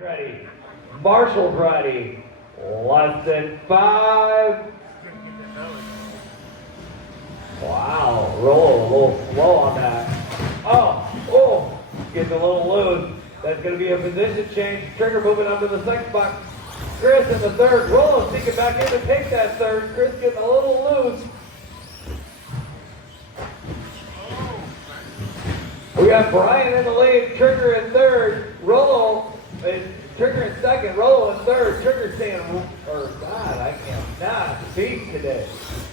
Ready. Marshall's ready. Less than 5. Wow, roll a little slow on that. Oh, getting a little loose. That's going to be a position change. Trigger moving up to the second spot. Chris in the third. Rollo sneaking back in to take that third. Chris getting a little loose. We got Brian in the lead. Trigger in third. Rollo, Trigger in second. Rollo in third. Trigger saying, God, I cannot speak today.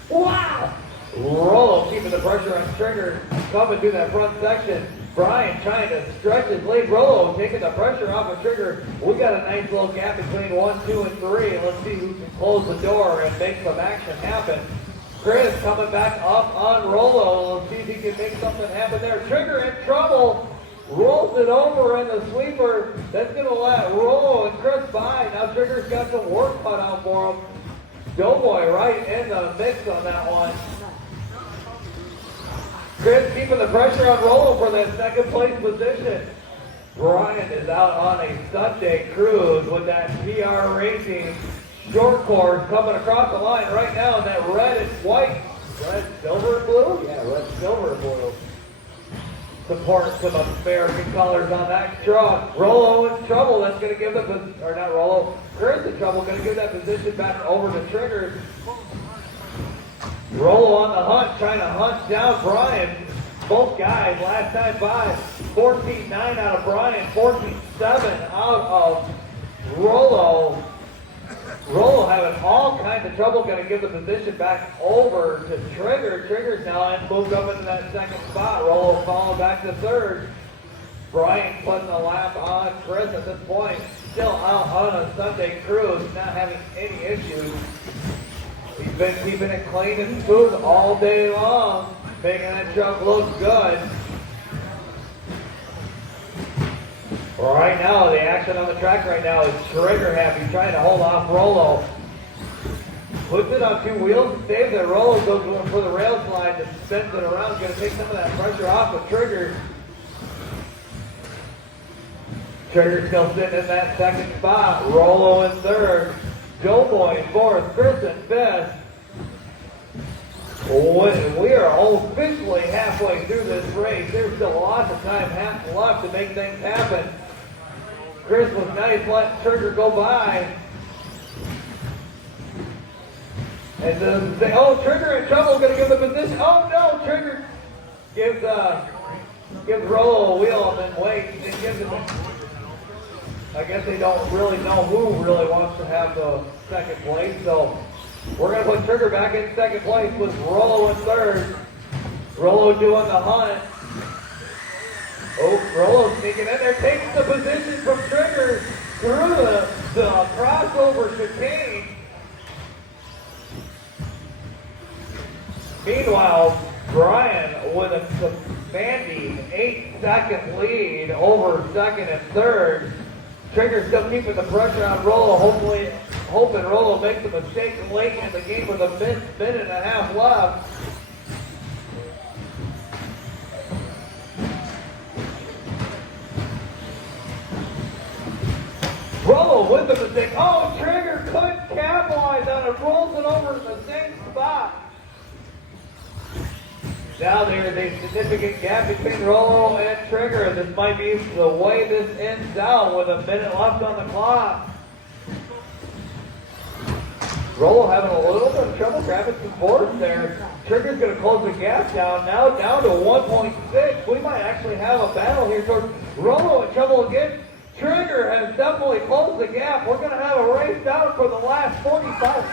Wow! Rollo keeping the pressure on Trigger, coming through that front section. Brian trying to stretch his lead. Rollo taking the pressure off of Trigger. We got a nice little gap between 1, 2, and 3. Let's see who can close the door and make some action happen. Chris coming back up on Rollo. Let's see if he can make something happen there. Trigger in trouble. Rolls it over in the sweeper. That's going to let Rollo and Chris by. Now Trigger's got some work cut out for him. Doughboy right in the mix on that one. Chris keeping the pressure on Rollo for that second place position. Brian is out on a Sunday cruise with that GRRC short course coming across the line right now in that red and white. Red, silver, and blue? Yeah, red, silver, and blue. Support some American colors on that truck. Rollo in trouble. That's going to give them, or not Rollo, Chris in trouble. Going to give that position back over to Trigger. Rollo on the hunt, trying to hunt down Brian. Both guys last time by 14-9 out of Brian, 14-7 out of Rollo. Rollo having all kinds of trouble, going to give the position back over to Trigger. Trigger's now in, moved up into that second spot. Rollo falling back to third. Brian putting the lap on Chris at this point. Still out on a Sunday cruise, not having any issues. He's been keeping it clean and smooth all day long, making that truck look good. Right now, the action on the track right now is Trigger happy, trying to hold off Rollo. Puts it on 2 wheels, saves it. Rollo goes going for the rail slide and spins it around, going to take some of that pressure off of Trigger. Trigger still sitting in that second spot. Rollo in third. Doughboy in fourth. Chris in fifth. We are officially halfway through this race. There's still lots of time left to make things happen. Chris was nice letting Trigger go by. And then say, Trigger in trouble, going to give the position. Oh no, Trigger gives Rollo a wheel and then waits and gives him. I guess they don't really know who really wants to have the second place, so we're going to put Trigger back in second place with Rollo in third. Rollo doing the hunt. Rollo sneaking in there, taking the position from Trigger through the crossover chicane. Meanwhile, Brian with a commanding 8-second lead over second and third. Trigger still keeping the pressure on Rollo, hoping Rollo makes a mistake late in the game with a minute and a half left. Rollo with the mistake. Trigger couldn't capitalize on it, rolls it over in the same spot. Now there's a significant gap between Rollo and Trigger. This might be the way this ends out with a minute left on the clock. Rollo having a little bit of trouble grabbing some boards there. Trigger's going to close the gap down, now down to 1.6. We might actually have a battle here towards Rollo in trouble again. Trigger has definitely closed the gap. We're going to have a race down for the last 45.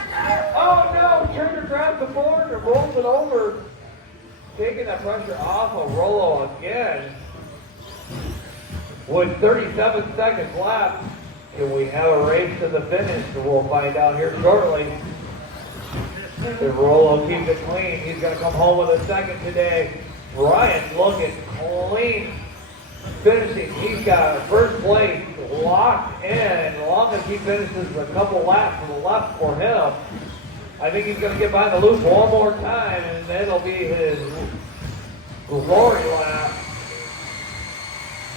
Oh no, Trigger grabs the board and rolls it over. Taking that pressure off of Rollo again. With 37 seconds left, can we have a race to the finish? We'll find out here shortly. If Rollo keeps it clean, he's going to come home with a second today. Brian looking clean, finishing. He's got first place locked in. As long as he finishes a couple laps left for him, I think he's going to get by the loop one more time, and then it'll be his glory lap.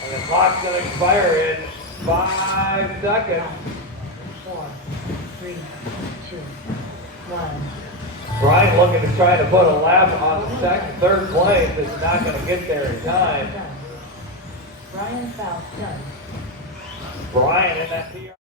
And the clock's going to expire in 5 seconds. 4, 3, 2, 1. Brian looking to try to put a lap on the third place. It's not going to get there in time. Brian Faust done. Brian in that PR.